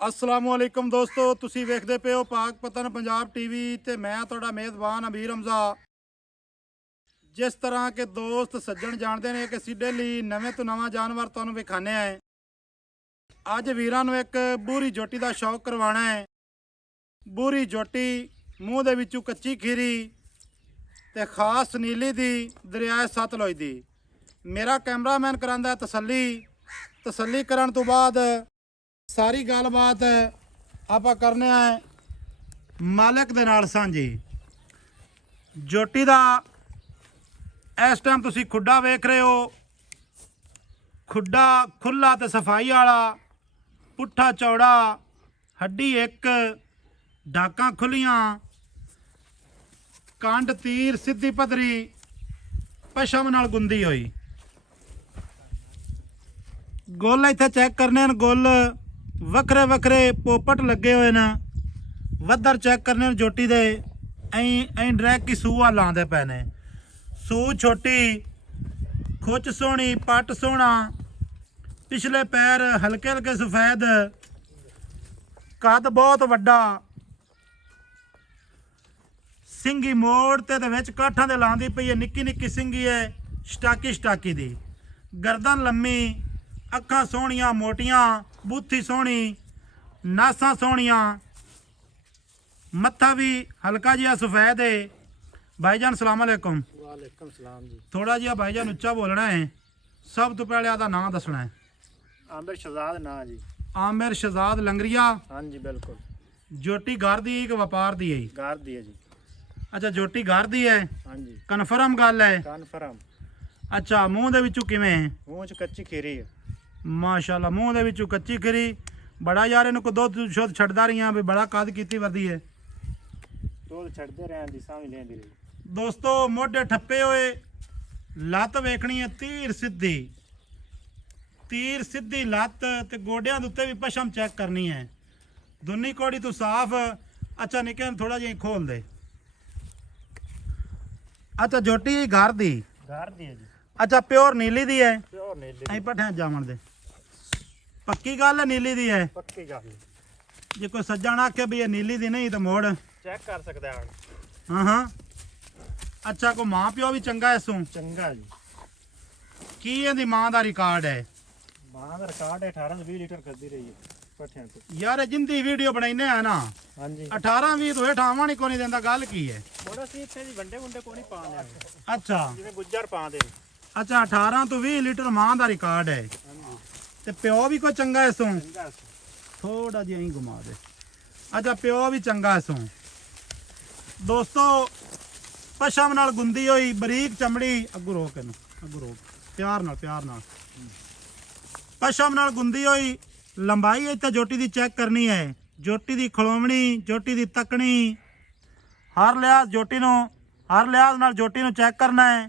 अस्सलामुअलैकुम दोस्तों, तुसी वेखदे पे हो पाक पतन पंजाब टीवी ते मैं तुहाडा मेज़बान अमीर हमजा। जिस तरह के दोस्त सज्जन जानते हैं कि ਅਸੀਂ डेली नवे तो नवा जानवर ਤੁਹਾਨੂੰ ਵਿਖਾਣੇ ਆ। ਅੱਜ ਵੀਰਾਂ ਨੂੰ ਇੱਕ ਬੂਰੀ ਜੋਟੀ ਦਾ ਸ਼ੌਕ ਕਰਵਾਉਣਾ ਹੈ। ਬੂਰੀ ਜੋਟੀ ਮੂੰਹ ਦੇ ਵਿੱਚੋਂ ਕੱਚੀ ਖੀਰੀ ਤੇ ਖਾਸ ਨੀਲੀ ਦੀ ਦਰਿਆ ਸਤਲੁਜ ਦੀ। ਮੇਰਾ ਕੈਮਰਾਮੈਨ ਕਰਾਂਦਾ ਤਸੱਲੀ ਕਰਨ ਤੋਂ ਬਾਅਦ ਸਾਰੀ ਗੱਲਬਾਤ ਆਪਾਂ ਕਰਨੇ ਆ ਮਾਲਕ ਦੇ ਨਾਲ ਸਾਂਝੀ। ਜੋਟੀ ਦਾ ਇਸ ਟਾਈਮ ਤੁਸੀਂ ਖੁੱਡਾ ਵੇਖ ਰਹੇ ਹੋ। ਖੁੱਡਾ ਖੁੱਲਾ ਤੇ ਸਫਾਈ ਵਾਲਾ, ਪੁੱਠਾ ਚੌੜਾ, ਹੱਡੀ ਇੱਕ, ਡਾਕਾਂ ਖੁੱਲੀਆਂ, ਕੰਡ ਤੀਰ ਸਿੱਧੀ ਪੱਧਰੀ, ਪਸ਼ਮ ਨਾਲ ਗੁੰਦੀ ਹੋਈ। ਗੁੱਲ ਇੱਥੇ ਚੈੱਕ ਕਰਨੇ ਨੇ। ਗੁੱਲ ਵੱਖਰੇ ਵੱਖਰੇ ਪੋਪਟ ਲੱਗੇ ਹੋਏ ਨੇ। ਵੱਧਰ ਚੈੱਕ ਕਰਨੇ ਜੋਟੀ ਦੇ। ਐਂ ਡਰੈਕ ਕੀ ਸੂਆ ਲਾਉਂਦੇ ਪਏ ਨੇ। ਸੂ ਛੋਟੀ, ਖੁੱਚ ਸੋਹਣੀ, ਪੱਟ ਸੋਹਣਾ, ਪਿਛਲੇ ਪੈਰ ਹਲਕੇ ਹਲਕੇ ਸਫੈਦ, ਕੱਦ ਬਹੁਤ ਵੱਡਾ, ਸਿੰਗੀ ਮੋੜ ਤੇ ਦੇ ਵਿੱਚ ਕਾਠਾਂ ਦੇ ਲਾਉਂਦੀ ਪਈ ਹੈ। ਨਿੱਕੀ ਨਿੱਕੀ ਸਿੰਗੀ ਹੈ, ਸਟਾਕੀ ਦੀ। ਗਰਦਨ ਲੰਮੀ, ਅੱਖਾਂ ਸੋਹਣੀਆਂ ਮੋਟੀਆਂ, ਬੂਥੀ ਸੋਹਣੀ, ਨਾਸਾਂ ਸੋਹਣੀਆਂ, ਮੱਥਾ ਵੀ ਹਲਕਾ ਜਿਹਾ ਸਫੈਦ ਹੈ। ਭਾਈਜਾਨ ਸਲਾਮ अलैकुम। वालेकुम सलाम जी। थोड़ा जिहा भाईजान उच्चा बोलना है। सब तो पहले आदा नाम दसना है। आमिर शहजाद ना जी। आमिर शहजाद लंगरिया। हाँ जी बिल्कुल। जोटी घर दी कि व्यापार दी है? गार दी है जी। अच्छा, जोटी घर दी है। हाँ जी कन्फर्म गल है? कन्फर्म। अच्छा, मूँह दे विचों किवें है? मूँह च कच्ची खीरी है माशाल्लाह, मूँह दे विचों कच्ची खरी। बड़ा यार इन्हू को दुध शुद्ध छड्डदा रही भी बड़ा कद कीती वर्दी है। दूध छड्डदे रहन दी सावी लेंदी रही। दोस्तों मोढे ठप्पे होए, लत्त वेखनी है तीर सिद्धी लत्त ते गोडियां दे उत्ते भी पशम चेक करनी है। दुनी कोड़ी तो साफ। अच्छा निके थोड़ा जिहा खोल दे। अच्छा, जोटी घर दी? गार दी है जी। अच्छा, प्योर नीली दी है? प्योर नीली। ऐ पठिया जावन दे। पक्की गल है नीली दी है? पक्की गल। जे कोई सज्जन आखे भी ये नीली दी नहीं तो मोड़ चेक कर सकदा है। हाँ हाँ। अच्छा, को मां प्यो भी चंगा है? सू चंगा जी। की इहदी मां दा रिकॉर्ड है? मां दा रिकॉर्ड 18 से 20 लीटर करदी रही है पठियां तो। यार जिंदी वीडियो बनाईने है ना, हाँ जी 18-20 तो हेठ आवा नहीं कोनी देंदा। गल की है? थोड़ा सी इत्थे जी वंडे वुंडे कोनी पाने। अच्छा जिवें गुज्जर पांदे। अच्छा, 18 तो 20 लीटर मां दा रिकॉर्ड है। हाँ जी ते प्यो भी कोई चंगा है? सू चंगा। थोड़ा जिहा ही घुमा दे। अच्छा, प्यो भी चंगा है। सू दोस्तों पशम नाल गुंदी होई, बरीक चमड़ी। अगू रोक इनू, अगू रोक, प्यार नाल पशम नाल गुंदी होई। लंबाई इत्थे जोटी दी चेक करनी है। जोटी दी खलोवणी, जोटी दी तकनी, हर लिहाज नाल जोटी नू चेक करना है।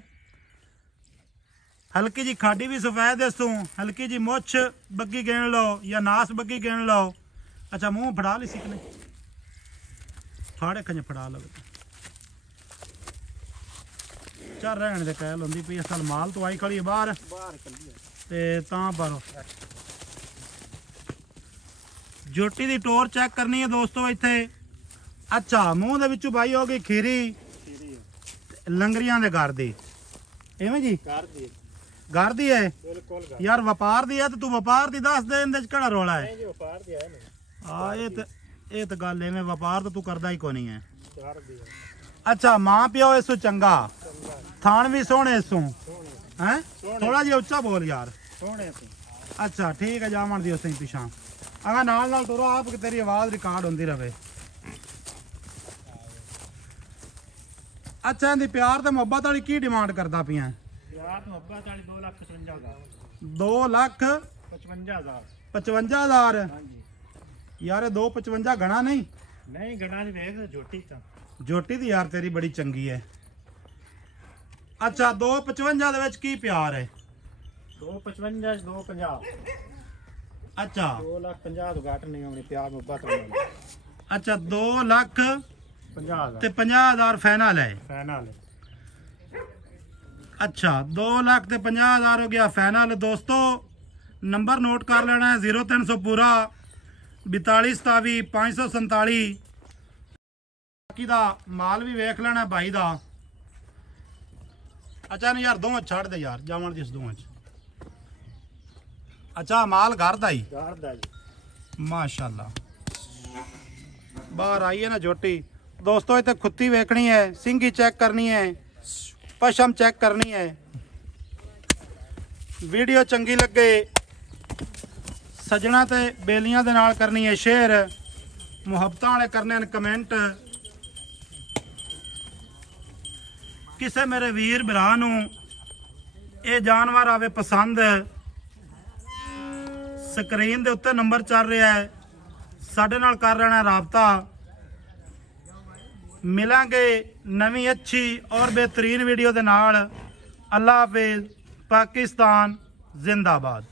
हल्की जी खाडी भी सफेद है। सू हल्की जी मुछ बग्गी गिन लो या नास बग्गी गिन लो। अच्छा, मूँह फड़ा ली सिकने फाड़े खंज फड़ा लो। चल रहने दे, कैल होंदी पई। असल माल तो आई खड़ी बाहर ते तां पर जोटी दी टोर चेक करनी है दोस्तों इत्थे। अच्छा, मूँह दे विचों बाई हो गई खीरी लंगरियां दे घर दी। इवें जी गार दी है। घर दी है? बिल्कुल गार। यार व्यापार दी है तो तू व्यापार दी दस दे, इहदे च केड़ा रौला है? नहीं जी व्यापार दी है नहीं। हाँ, ये तो गल इवें व्यापार तो तू करदा ही कोनी है। गार दी है। अच्छा, मां प्यो इसो चंगा, चंगा थान भी सोहने इसो सोहने हैं? थोड़ा जिहा उच्चा बोल यार। सोहने से। अच्छा ठीक है, जावन दी उसे पिछा। अगर नाल तुरो आप कि तेरी आवाज रिकॉर्ड होंदी रहे। अच्छा, इहदी प्यार ते मुहब्बत वाली की डिमांड करदा पिया? यार मोहब्बत वाली 2,55,000। 2,55,000? 55,000। हाँ जी। यार 2,55 घना नहीं? नहीं गणा नहीं देख झोटी तो। जोटी दी यार तेरी बड़ी चंगी है। अच्छा, 2,55 दे विच की प्यार है? 2,55 2,50। अच्छा 2,50,000 तो घट नहीं होनी प्यार मुहब्बत वाली। अच्छा, 2,50,000 ते 50,000 फाइनल है? फाइनल। अच्छा, 2,50,000 हो गया फाइनल। दोस्तों नंबर नोट कर लेना है 0300 पूरा 42 27 547। ਬਾਕੀ ਦਾ ਮਾਲ ਵੀ ਵੇਖ ਲੈਣਾ ਭਾਈ ਦਾ। ਅੱਛਾ ਨਹੀਂ ਯਾਰ ਦੋਵਾਂ ਛੱਡ ਦੇ ਯਾਰ, ਜਾਵਣ ਦੀ ਇਸ ਦੋਵਾਂ ਚ। ਅੱਛਾ ਮਾਲ ਘਰ ਦਾ ਹੀ ਘਰ ਦਾ ਜੀ। ਮਾਸ਼ਾਅੱਲਾ ਬਾਹਰ ਆਈ ਹੈ ਨਾ ਝੋਟੀ। ਦੋਸਤੋ ਇੱਥੇ ਖੁੱਤੀ ਵੇਖਣੀ ਹੈ, ਸਿੰਗੀ ਚੈੱਕ ਕਰਨੀ ਹੈ, ਪਸ਼ਮ ਚੈੱਕ ਕਰਨੀ ਹੈ। ਵੀਡੀਓ ਚੰਗੀ ਲੱਗੇ ਸੱਜਣਾ ਤੇ ਬੇਲੀਆਂ ਦੇ ਨਾਲ ਕਰਨੀ ਹੈ ਸ਼ੇਅਰ, ਮੁਹੱਬਤਾਂ ਵਾਲੇ ਕਰਨੇ ਨੇ ਕਮੈਂਟ। ਕਿਸੇ ਮੇਰੇ ਵੀਰ ਭਰਾ ਨੂੰ ਇਹ ਜਾਨਵਰ ਆਵੇ ਪਸੰਦ, ਸਕਰੀਨ ਦੇ ਉੱਤੇ ਨੰਬਰ ਚੱਲ ਰਿਹਾ ਹੈ, ਸਾਡੇ ਨਾਲ ਕਰ ਲੈਣਾ ਰਾਬਤਾ। ਮਿਲਾਂਗੇ ਨਵੀਂ ਅੱਛੀ ਔਰ ਬਿਹਤਰੀਨ ਵੀਡੀਓ ਦੇ ਨਾਲ। ਅੱਲਾ ਹਾਫਿਜ਼। ਪਾਕਿਸਤਾਨ ਜ਼ਿੰਦਾਬਾਦ।